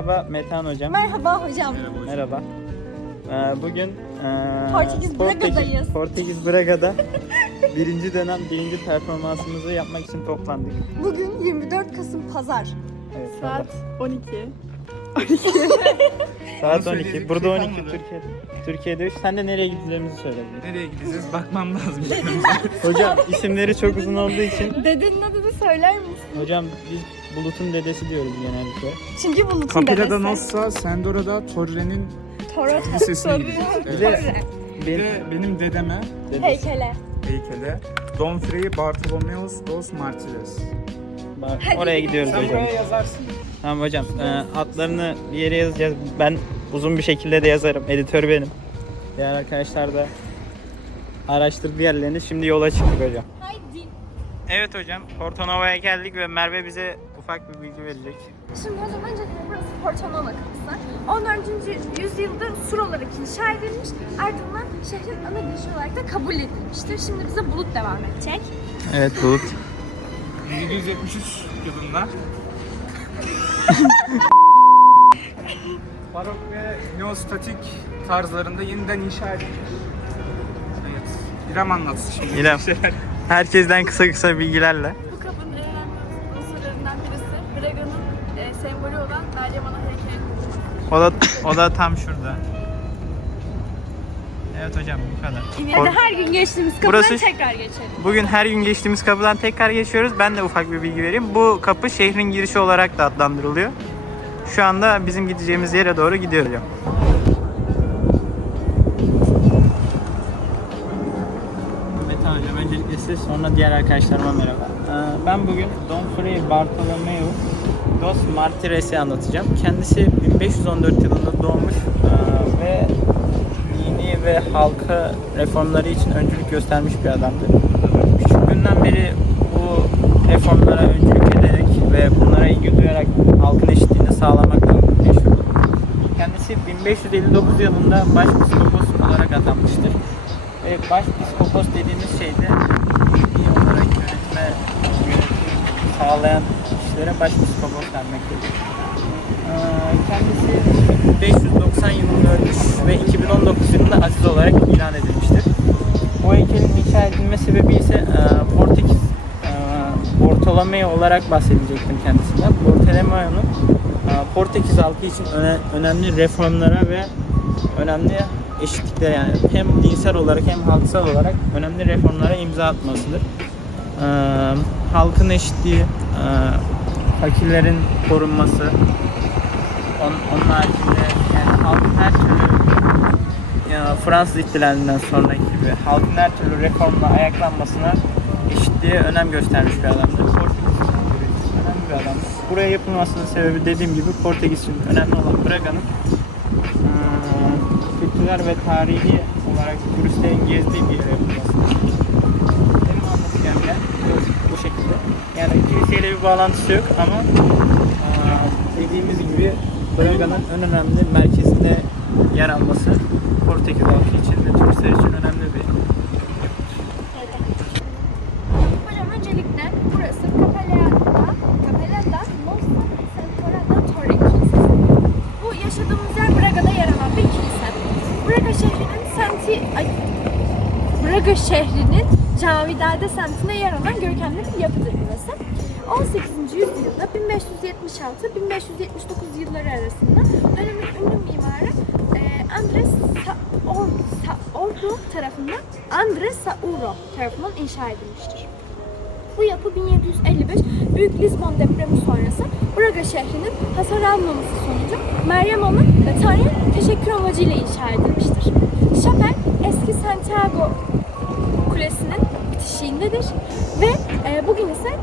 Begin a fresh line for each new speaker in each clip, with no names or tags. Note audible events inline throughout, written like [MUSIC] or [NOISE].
Merhaba
Metehan hocam.
Merhaba hocam.
Merhaba. Ee, bugün ee,
Portekiz Braga'dayız.
Portekiz Braga'da birinci dönem birinci performansımızı yapmak için toplandık.
Bugün 24 Kasım Pazar.
Evet,
Saat 12.
Saat
Onu
12.
söyleyecek
Burada 12
şey kalmadı.
Türkiye'de. Türkiye'de 3. Sen de nereye gideceğimizi söyle.
Nereye gideceğiz? Bakmam lazım.
Hocam isimleri çok uzun olduğu için
Dedenin adını söyler misin?
hocam biz Bulut'un dedesi diyoruz genellikle.
Çünkü Bulut'un
Capilla da
dedesi.
Nossa, Sendora'da Torre'nin
Toro
lisesine gideceğiz.
Bir
Evet.
de
Bir
benim
de benim dedeme
dedesi.
Heykele.
heykele Don Frei Bartolomeus dos Martires.
Bak, Oraya gidiyoruz
Sen
hocam.
buraya yazarsın.
Tamam hocam. Ee, adlarını bir yere yazacağız. Ben uzun bir şekilde de yazarım. Editör benim. Diğer arkadaşlar da araştırdı yerlerini. Şimdi yola çıktık hocam.
Haydi.
Evet hocam. Porto Nova'ya geldik ve Merve bize ufak bir bilgi verecek.
Şimdi hocam öncelikle burası Porto Nova kapısı. 14. yüzyılda sur olarak inşa edilmiş. Ardından şehrin ana girişi olarak da kabul edilmiştir. Şimdi bize bulut devam edecek.
Evet Bulut.
1773 yılında [LAUGHS] barok ve neostatik tarzlarında yeniden inşa edilmiş. Evet. İrem anlatsın şimdi.
İrem. Herkesten kısa kısa bilgilerle. O da, o da tam şurada. Evet hocam bu kadar.
Hadi [LAUGHS] her gün geçtiğimiz kapıdan
Burası-
tekrar geçelim.
Bugün her gün geçtiğimiz kapıdan tekrar geçiyoruz. Ben de ufak bir bilgi vereyim. Bu kapı şehrin girişi olarak da adlandırılıyor. Şu anda bizim gideceğimiz yere doğru gidiyoruz hocam. Hocam öncelikle siz sonra diğer arkadaşlarıma merhaba. Ee, Ben bugün Don Frei Bartolomeu dos Martires'i anlatacağım. Kendisi 1514 yılında doğmuş ee, ve dini ve halka reformları için öncülük göstermiş bir adamdır. Küçüklüğünden beri bu reformlara öncülük ederek ve bunlara ilgi duyarak halkın eşitliğini sağlamakla meşhurdur. Kendisi 1559 yılında başpiskopos olarak atanmıştır. Ve başpiskopos dediğimiz şey de dini olarak yönetim sağlayan kişilere başpiskopos denmektedir. Ee, Kendisi 590 yılında ölmüş ve 2019 yılında aziz olarak ilan edilmiştir. Bu heykelin inşa edilme sebebi ise e, Portekiz e, Bartolomeo olarak bahsedecektim kendisinden. Bartolomeo'nun e, Portekiz halkı için öne- önemli reformlara ve önemli eşitliklere yani hem dinsel olarak hem halksal olarak önemli reformlara imza atmasıdır. E, halkın eşitliği, e, fakirlerin korunması, onun, onun haricinde yani halkın her türlü ya Fransız ihtilalinden sonraki gibi halkın her türlü reformla ayaklanmasına eşitliğe önem göstermiş bir adamdır. Portekiz önemli bir adamdır. Buraya yapılmasının sebebi dediğim gibi Portekiz önemli olan Braga'nın kültürel ve tarihi olarak turistlerin gezdiği bir yere yapılması. Kiliseyle bir bağlantısı yok ama eee, dediğimiz gibi Braga'nın en önemli merkezinde yer alması Portekiz halkı için ve turistler için önemli bir.
Bu yaşadığımız yer Braga'da yer alan bir kilise. Braga şehrinin semti, ay, Braga şehrinin Cavidade semtine yer alan görkemli bir yapıdır burası. 18. yüzyılda 1576-1579 yılları arasında dönemin ünlü mimarı e, Andres Sauro tarafından Andres Sauro tarafından inşa edilmiştir. Bu yapı 1755 Büyük Lisbon depremi sonrası Braga şehrinin hasar almaması sonucu Meryem Ana ve Tanrı'ya teşekkür amacıyla inşa edilmiştir. Şapel eski Santiago Kulesi'nin bitişiğindedir ve e, bugün ise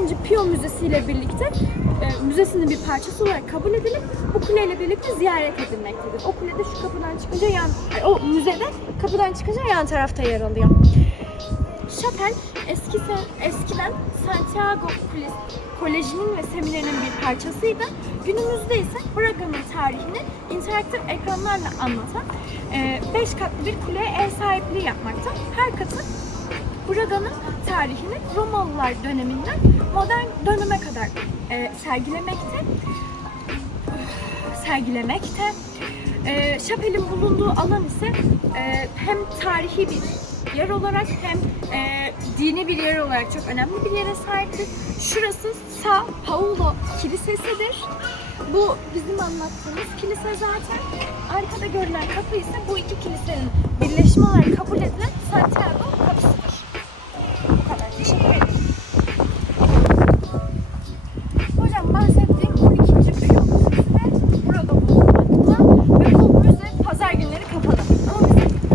12. Pio Müzesi ile birlikte e, müzesinin bir parçası olarak kabul edilip bu kuleyle birlikte ziyaret edilmektedir. O kulede şu kapıdan çıkınca yan, ay, o müzede kapıdan çıkınca yan tarafta yer alıyor. Şapel eski eskiden Santiago Kulesi- Koleji'nin ve seminerinin bir parçasıydı. Günümüzde ise Braga'nın tarihini interaktif ekranlarla anlatan 5 katlı bir kuleye ev sahipliği yapmakta. Her katı Braga'nın tarihini Romalılar döneminden modern döneme kadar e, sergilemekte. sergilemekte. E, Şapel'in bulunduğu alan ise e, hem tarihi bir yer olarak hem e, dini bir yer olarak çok önemli bir yere sahiptir. Şurası Sa Paulo Kilisesi'dir. Bu bizim anlattığımız kilise zaten. Arkada görülen kapı ise bu iki kilisenin birleşimi olarak kabul edilen Santiago kapısıdır. Bu. Teşekkür ederim. Hocam bahsettiğim 12. Piyon Müzesi burada bulunmakta ve bu pazar günleri kapalı.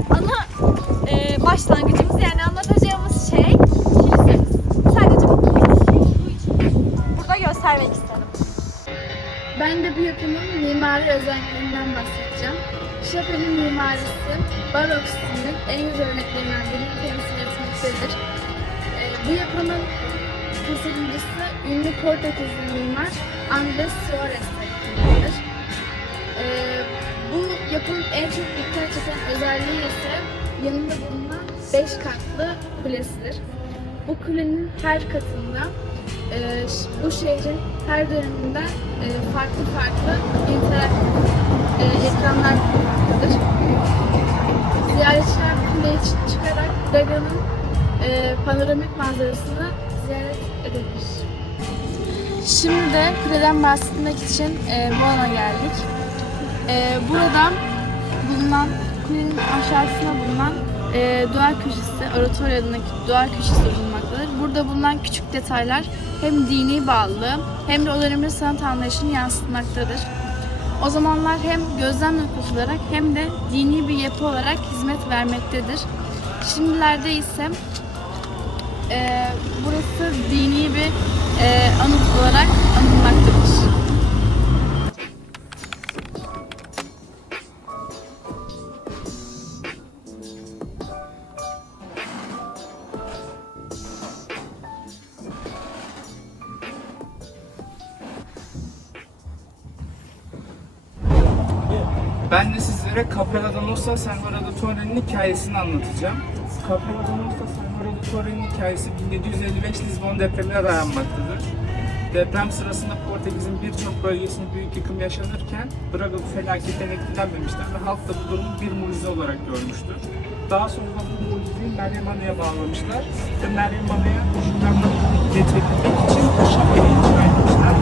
Ana e, başlangıcımız yani anlatacağımız şey. Sadece bu burada göstermek istedim.
Ben de bu mimari özelliklerinden bahsedeceğim. Şapel'in mimarisi barok stilinin en güzel örneklerinden birini temsil etmektedir. Bu yapının tasarımcısı ünlü Portekizli mimar Andres Suarez tarafındandır. Ee, bu yapının en çok dikkat çeken özelliği ise yanında bulunan 5 katlı kulesidir. Bu kulenin her katında e, bu şehrin her döneminde e, farklı farklı interaktif e, ekranlar bulunmaktadır. Ziyaretçiler kuleye çı- çıkarak Braga'nın e, panoramik manzarasını ziyaret edebilir. Şimdi de kuleden bahsetmek için e, alana geldik. E, burada bulunan kulenin aşağısına bulunan e, duvar köşesi, oratorio adındaki duvar köşesi bulunmaktadır. Burada bulunan küçük detaylar hem dini bağlılığı hem de o dönemin sanat anlayışını yansıtmaktadır. O zamanlar hem gözden kurtularak hem de dini bir yapı olarak hizmet vermektedir. Şimdilerde ise e, burası dini bir e, anıt olarak anılmaktadır.
Ben de sizlere Cappella da Nostra Senhora da Torre'nin hikayesini anlatacağım. Cappella da Nostra Torre'nin hikayesi 1755 Lizbon depremine dayanmaktadır. Deprem sırasında Portekiz'in birçok bölgesinde büyük yıkım yaşanırken Braga bu felaketten etkilenmemişler ve halk da bu durumu bir mucize olarak görmüştür. Daha sonra bu mucizeyi Meryem Ana'ya bağlamışlar ve Meryem Ana'ya çocuklarına getirebilmek için şapeli inşa etmişler.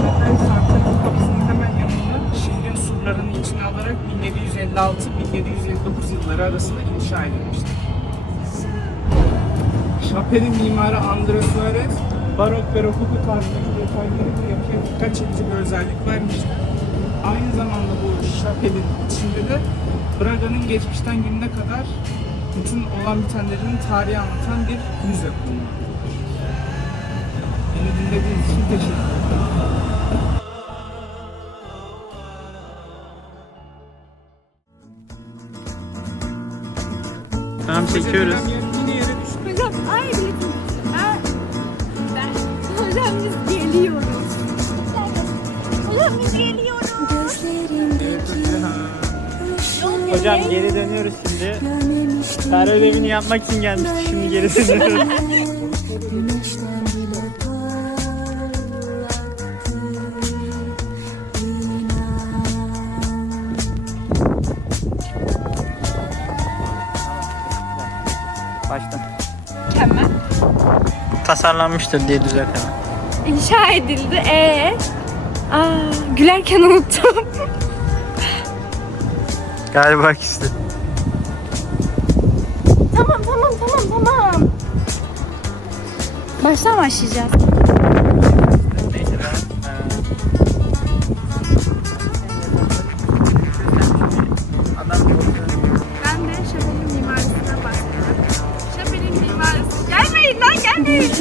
Şapel Sartre'nin kapısının hemen yanında şehrin surlarını içine alarak 1756-1759 yılları arasında inşa edilmiştir. Şapel'in mimarı Andres Suarez, barok ve rokoko tarzındaki detaylarıyla yapıya dikkat çekici özellik vermiştir. Aynı zamanda bu şapelin içinde de Braga'nın geçmişten gününe kadar bütün olan bitenlerin tarihi anlatan bir müze bulunmaktadır. Beni dinlediğiniz için teşekkür ederim.
Tamam çekiyoruz.
Hocam
geri dönüyoruz şimdi. Tarih ödevini yapmak için gelmiştik. Şimdi geri dönüyoruz. Baştan.
Mükemmel.
Tasarlanmıştır diye düzeltelim.
İnşa edildi. Ee, Aa, gülerken unuttum.
Galiba ikisi.
tamam tamam tamam tamam. Baştan başlayacağız.
Ben...
De Şapel'in mimarisinden bahsedeceğim. Şapel'in mimarisi... Gelmeyin lan gelmeyin!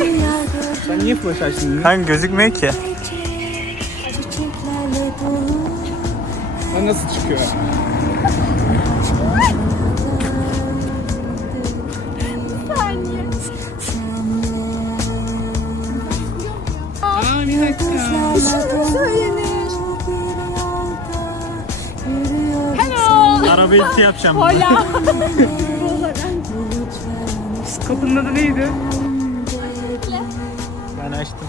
Sen niye flash açtın?
Kanka gözükmüyor ki.
Sen nasıl çıkıyor?
Araba ilti yapacağım.
Hola. Kapının adı neydi?
Ben açtım.